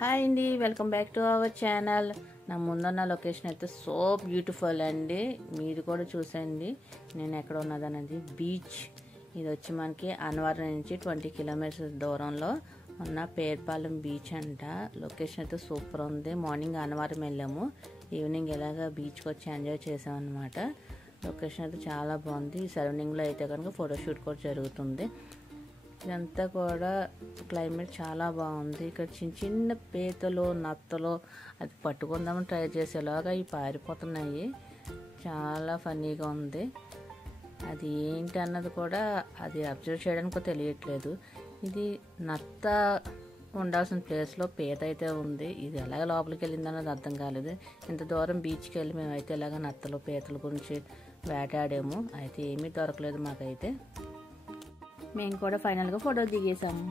Hi అండి, welcome back to our channel. నా ముందున్న లొకేషన్ అయితే సో బ్యూటిఫుల్ అండి. మీరు కూడా చూసండి నేను ఎక్కడ ఉన్నదనేది. బీచ్ ఇది వచ్చి మనకి అన్నవరం నుంచి 20 కిలోమీటర్స్ దూరంలో ఉన్న పేర్పాలెం బీచ్ అంట. లొకేషన్ అయితే సూపర్ ఉంది. మార్నింగ్ అన్నవరం వెళ్ళాము, ఈవినింగ్ ఇలాగా బీచ్కి వచ్చి ఎంజాయ్ చేసామన్నమాట. లొకేషన్ అయితే చాలా బాగుంది. ఈ సరౌండింగ్లో అయితే కనుక ఫోటోషూట్ కూడా జరుగుతుంది. ఇదంతా కూడా క్లైమేట్ చాలా బాగుంది. ఇక్కడ చిన్న చిన్న పీతలు నత్తలు అది పట్టుకుందామని ట్రై చేసేలాగా ఇవి పారిపోతున్నాయి. చాలా ఫన్నీగా ఉంది. అది ఏంటి అన్నది కూడా అది అబ్జర్వ్ చేయడానికి తెలియట్లేదు. ఇది నత్త ఉండాల్సిన ప్లేస్లో పీత అయితే ఉంది. ఇది ఎలాగ లోపలికి వెళ్ళింది అన్నది అర్థం కాలేదు. ఇంత దూరం బీచ్కి వెళ్ళి మేమైతే ఇలాగ నత్తలు పీతల గురించి వేటాడాము. అయితే ఏమీ దొరకలేదు మాకైతే. మేము కూడా ఫైనల్గా ఫోటో దిగేసాము.